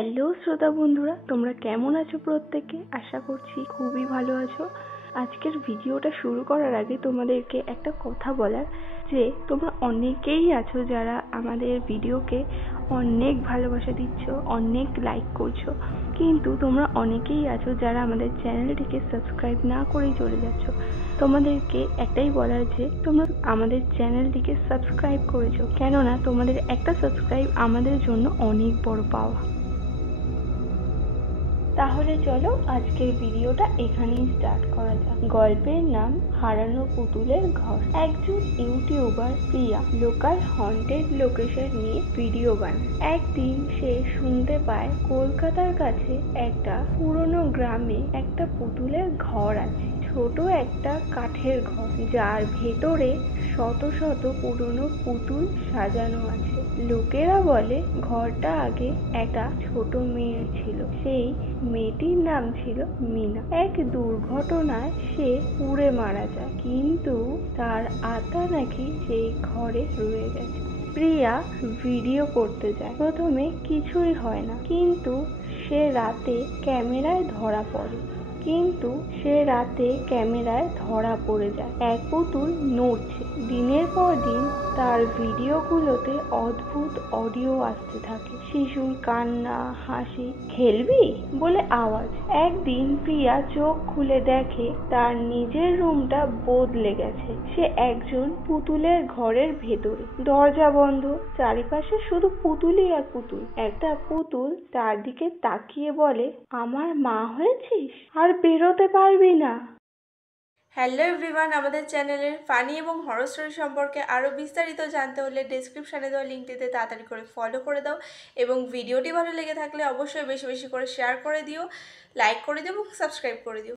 Hello শ্রোতা বন্ধুরা, তোমরা কেমন আছো? প্রত্যেকে আশা করছি খুবই ভালো আছো। আজকের ভিডিওটা শুরু করার আগে তোমাদেরকে একটা কথা বলার, যে তোমরা অনেকেই আছো যারা আমাদের ভিডিওকে অনেক ভালোবাসা দিচ্ছ, অনেক লাইক করছো, কিন্তু তোমরা অনেকেই আছো যারা আমাদের চ্যানেলটিকে সাবস্ক্রাইব না করেই চলে যাচ্ছ। তোমাদেরকে একটাই বলার, যে তোমরা আমাদের চ্যানেলটিকে সাবস্ক্রাইব করেছো, কেননা তোমাদের একটা সাবস্ক্রাইব আমাদের জন্য অনেক বড় পাওয়া। তাহলে চলো আজকের ভিডিওটা এখানেই স্টার্ট করা যাক। গল্পের নাম হারানো পুতুলের ঘর। একজন ইউটিউবার প্রিয়া লোকাল হন্টেড লোকেশন নিয়ে ভিডিও বানায়। একদিন সে শুনতে পায় কলকাতার কাছে একটা পুরনো গ্রামে একটা পুতুলের ঘর আছে। ছোট একটা কাঠের ঘর, যার ভেতরে শত শত পুরনো পুতুল সাজানো আছে। লোকেরা বলে ঘরটা আগে একটা ছোট মেয়ের ছিল, সেই মেয়েটির নাম ছিল মিনা। এক দুর্ঘটনায় সে পুড়ে মারা যায়, কিন্তু তার আত্মা নাকি সেই ঘরে রয়ে গেছে। প্রিয়া ভিডিও করতে যায়। প্রথমে কিছুই হয় না, কিন্তু সে রাতে ক্যামেরায় ধরা পড়ে যায়। এক পুতুল নড়ছে। দিনের পর দিন তার ভিডিওগুলোতে অদ্ভুত অডিও আসতে থাকে, শিশুর কান্না, হাসি, খেলবি বলে আওয়াজ। একদিন প্রিয়া চোখ খুলে দেখে তার নিজের রুমটা বদলে গেছে। সে একজন পুতুলের ঘরের ভেতরে, দরজা বন্ধ, চারিপাশে শুধু পুতুলই আর পুতুল। একটা পুতুল তার দিকে তাকিয়ে বলে, আমার মা হয়েছিস, আর বেরোতে পারবি না। হ্যালো এভরিওয়ান, আমাদের চ্যানেলের ফানি এবং হরর স্টোরি সম্পর্কে আরও বিস্তারিত জানতে হলে ডেসক্রিপশানে দেওয়া লিঙ্কটিতে তাড়াতাড়ি করে ফলো করে দাও, এবং ভিডিওটি ভালো লেগে থাকলে অবশ্যই বেশি বেশি করে শেয়ার করে দিও, লাইক করে দিও এবং সাবস্ক্রাইব করে দিও।